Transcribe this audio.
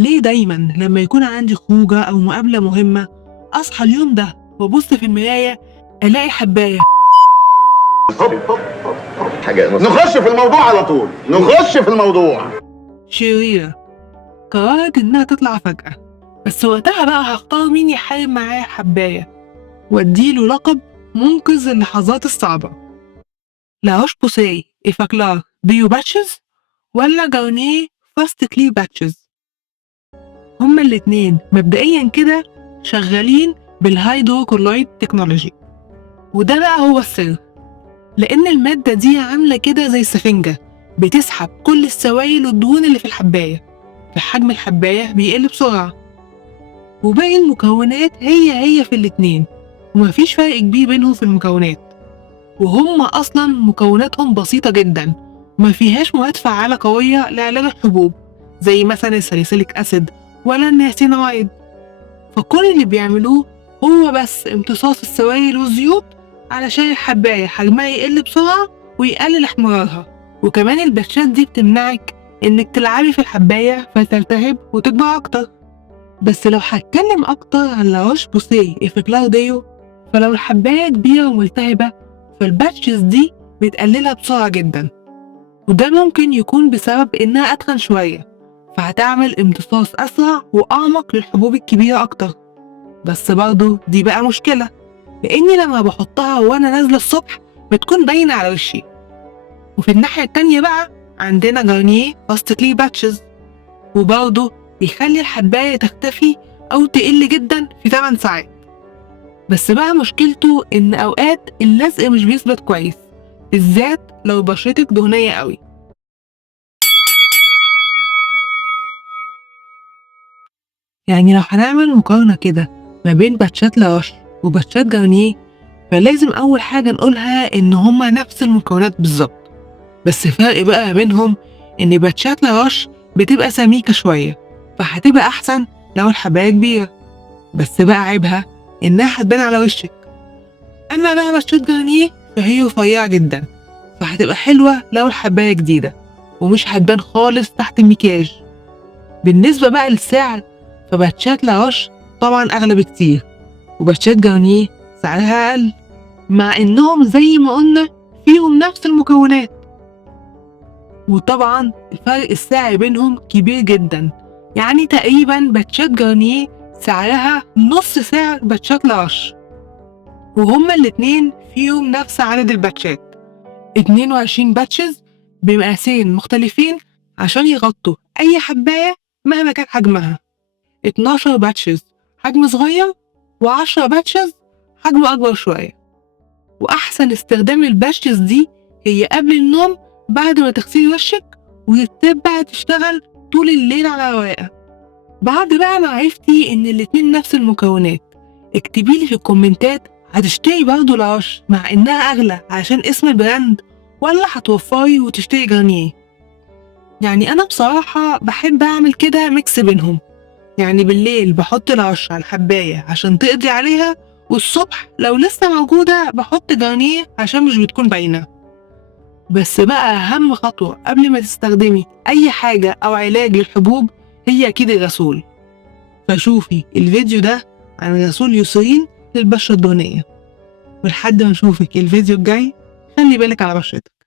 ليه دايما لما يكون عندي خروجة أو مقابلة مهمة أصحى اليوم ده وأبص في المراية ألاقي حباية نخش في الموضوع على طول، نخش في الموضوع. شريرة قررت إنها تطلع فجأة، بس وقتها بقى هختار مين يحارب معايا حباية وأديله لقب منقذ اللحظات الصعبة. لا روش بوسيه إفاكلار بيو باتشز ولا جارنيه فاست كلير باتشز. هما الاتنين مبدئيا كده شغالين بالهيدروكولويد تكنولوجي، وده بقى هو السر، لأن المادة دي عاملة كده زي السفنجة بتسحب كل السوائل والدهون اللي في الحباية، فحجم الحباية بيقل بسرعة. وباقي المكونات هي في الاتنين ومفيش فرق كبير بينهم في المكونات، وهم أصلا مكوناتهم بسيطة جدا وما فيهاش مواد فعالة قوية لعلاج الحبوب زي مثلا الساليسيليك أسيد ولا النياسيناميد. فكل اللي بيعملوه هو بس امتصاص السوائل والزيوت علشان الحباية حجمها يقل بسرعة ويقلل احمرارها. وكمان الباتشات دي بتمنعك انك تلعبي في الحباية فتلتهب وتكبر اكتر. بس لو هتكلم اكتر عن لا روش بوسيه إفاكلار ديو، فلو الحباية كبيرة وملتهبة فالباتشز دي بتقللها بسرعة جدا، وده ممكن يكون بسبب انها اتخن شوية فهتعمل امتصاص اسرع واعمق للحبوب الكبيرة اكتر. بس برضه دي بقى مشكلة، لاني لما بحطها وانا نازلة الصبح بتكون باينة على وشي. وفي الناحية التانية بقى عندنا جارنيه فاست كلير باتشز، وبرضه بيخلي الحباية تختفي أو تقل جدا في 8 ساعات. بس بقى مشكلته إن أوقات اللزق مش بيثبت كويس، بالذات لو بشرتك دهنية قوي. يعني لو هنعمل مقارنة كده ما بين باتشات لا روش وباتشات جارنيه، فلازم أول حاجة نقولها إن هما نفس المكونات بالظبط، بس فرق بقى ما بينهم إن باتشات لا روش بتبقى سميكة شوية فهتبقى أحسن لو الحباية كبيرة، بس بقى عيبها إنها هتبان على وشك. أما بقى باتشات جارنيه فهي رفيعة جدا فهتبقى حلوة لو الحباية جديدة ومش هتبان خالص تحت المكياج. بالنسبة بقى للسعر فباتشات لا روش طبعا أغلى بكتير، وباتشات جارنيه سعرها أقل، مع إنهم زي ما قلنا فيهم نفس المكونات. وطبعا الفرق السعر بينهم كبير جدا، يعني تقريبا باتشات جارنيه سعرها نص سعر باتشات لا روش، وهما الاتنين فيهم نفس عدد الباتشات 22 باتشز بمقاسين مختلفين عشان يغطوا أي حباية مهما كان حجمها. 12 باتشز حجم صغير و10 باتشز حجم أكبر شوية. وأحسن استخدام الباتشز دي هي قبل النوم بعد ما تغسلي وشك، وتتبع تشتغل طول الليل على رواقة. بعد بقى ما عرفتي إن الاتنين نفس المكونات اكتبيلي في الكومنتات هتشتري برضه لا روش مع إنها أغلى عشان اسم البراند، ولا هتوفري وتشتري جارنيه. يعني أنا بصراحة بحب أعمل كده ميكس بينهم، يعني بالليل بحط لا روش على الحباية عشان تقضي عليها، والصبح لو لسه موجودة بحط جارنيه عشان مش بتكون باينة. بس بقى أهم خطوة قبل ما تستخدمي أي حاجة أو علاج للحبوب هي أكيد الغسول. فشوفي الفيديو ده عن غسول يوسرين للبشرة الدهنية، ولحد ما أشوفك الفيديو الجاي خلي بالك على بشرتك.